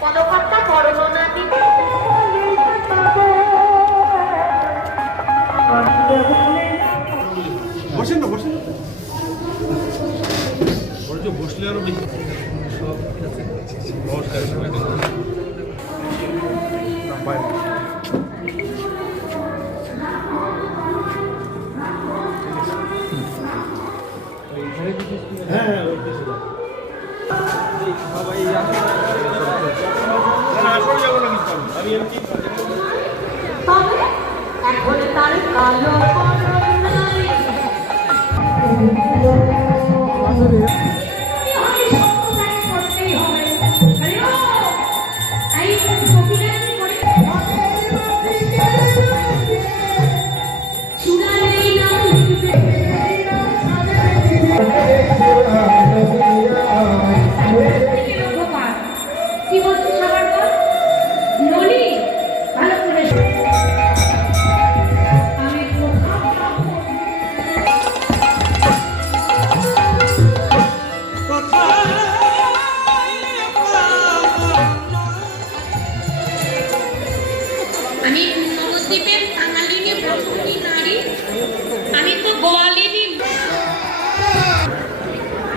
পদকর্তা পরমনা দিতে বসেন না বসেন। বসলে আরও বেশি নমস্কার হ্যাঁ আমি। আমি এমনি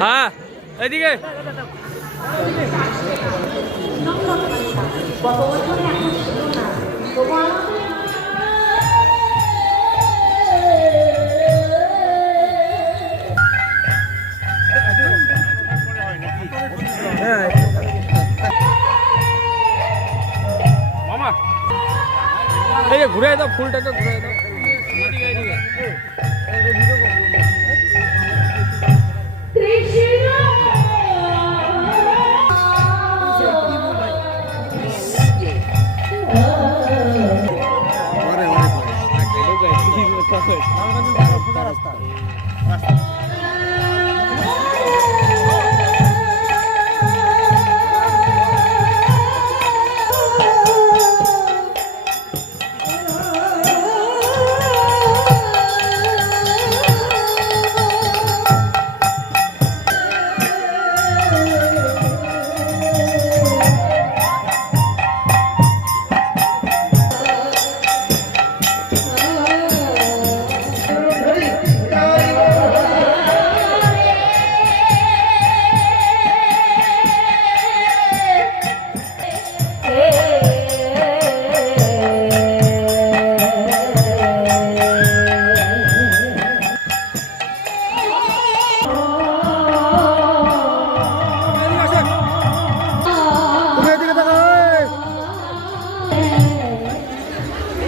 হ্যাঁ এদিকে। মামা এই ঘুরে দাও ফুলটাকে ঘুরে দাও Gracias.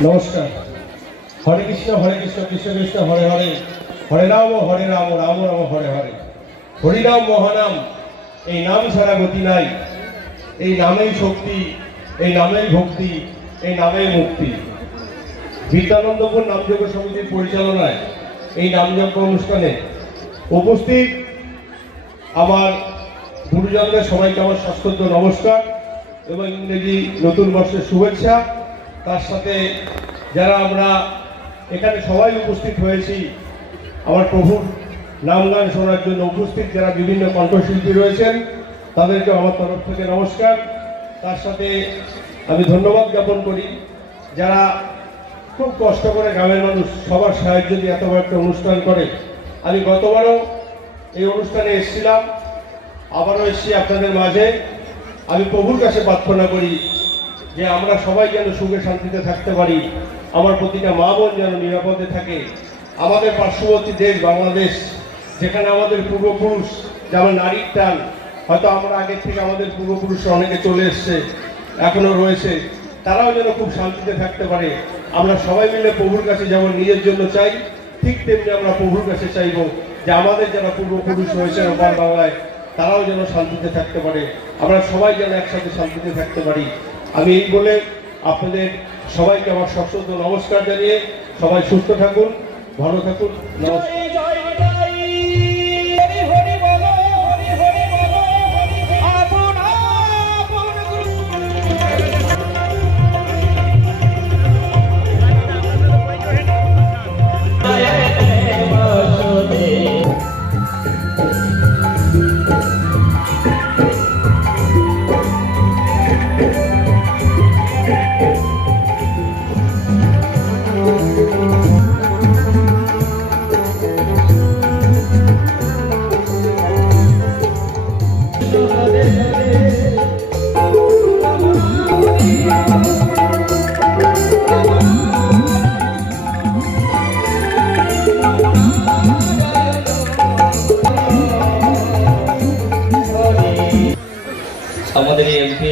নমস্কার। হরে কৃষ্ণ হরে কৃষ্ণ কৃষ্ণ কৃষ্ণ, হরে হরে। হরে রাম হরে রাম রাম রাম, হরে হরে। হরিনাম মহানাম এই নাম ছাড়া গতি নাই। এই নামেই শক্তি, এই নামেই ভক্তি, এই নামেই মুক্তি। বিদ্যানন্দপুর নামযজ্ঞ সমিতির পরিচালনায় এই নামযজ্ঞ অনুষ্ঠানে উপস্থিত আমার গুরুজনদের সবাইকে আমার সশ্রদ্ধ নমস্কার এবং ইংরেজি নতুন বর্ষের শুভেচ্ছা। তার সাথে যারা আমরা এখানে সবাই উপস্থিত হয়েছি, আমার প্রভুর নাম গান শোনার জন্য উপস্থিত যারা বিভিন্ন কণ্ঠশিল্পী রয়েছেন, তাদেরকে আমার তরফ থেকে নমস্কার। তার সাথে আমি ধন্যবাদ জ্ঞাপন করি। যারা খুব কষ্ট করে গ্রামের মানুষ সবার সাহায্য দিয়ে এত বড় একটা অনুষ্ঠান করে, আমি গতবারও এই অনুষ্ঠানে এসেছিলাম, আবারও এসেছি আপনাদের মাঝে। আমি প্রভুর কাছে প্রার্থনা করি যে আমরা সবাই যেন সুখে শান্তিতে থাকতে পারি, আমার প্রতিটা মা বোন যেন নিরাপদে থাকে। আমাদের পার্শ্ববর্তী দেশ বাংলাদেশ, যেখানে আমাদের পূর্বপুরুষ যেমন নারীর টান, হয়তো আমরা আগের থেকে আমাদের পূর্বপুরুষরা অনেকে চলে এসছে, এখনও রয়েছে, তারাও যেন খুব শান্তিতে থাকতে পারে। আমরা সবাই মিলে প্রভুর কাছে যেমন নিজের জন্য চাই, ঠিক তেমনি আমরা প্রভুর কাছে চাইব যে আমাদের যারা পূর্বপুরুষ রয়েছে ওপার বাংলায়, তারাও যেন শান্তিতে থাকতে পারে। আমরা সবাই যেন একসাথে শান্তিতে থাকতে পারি। আমি এই বলে আপনাদের সবাইকে আমার সশ্রদ্ধ নমস্কার জানিয়ে সবাই সুস্থ থাকুন, ভালো থাকুন, নমস্কার। আমাদের এই এমপি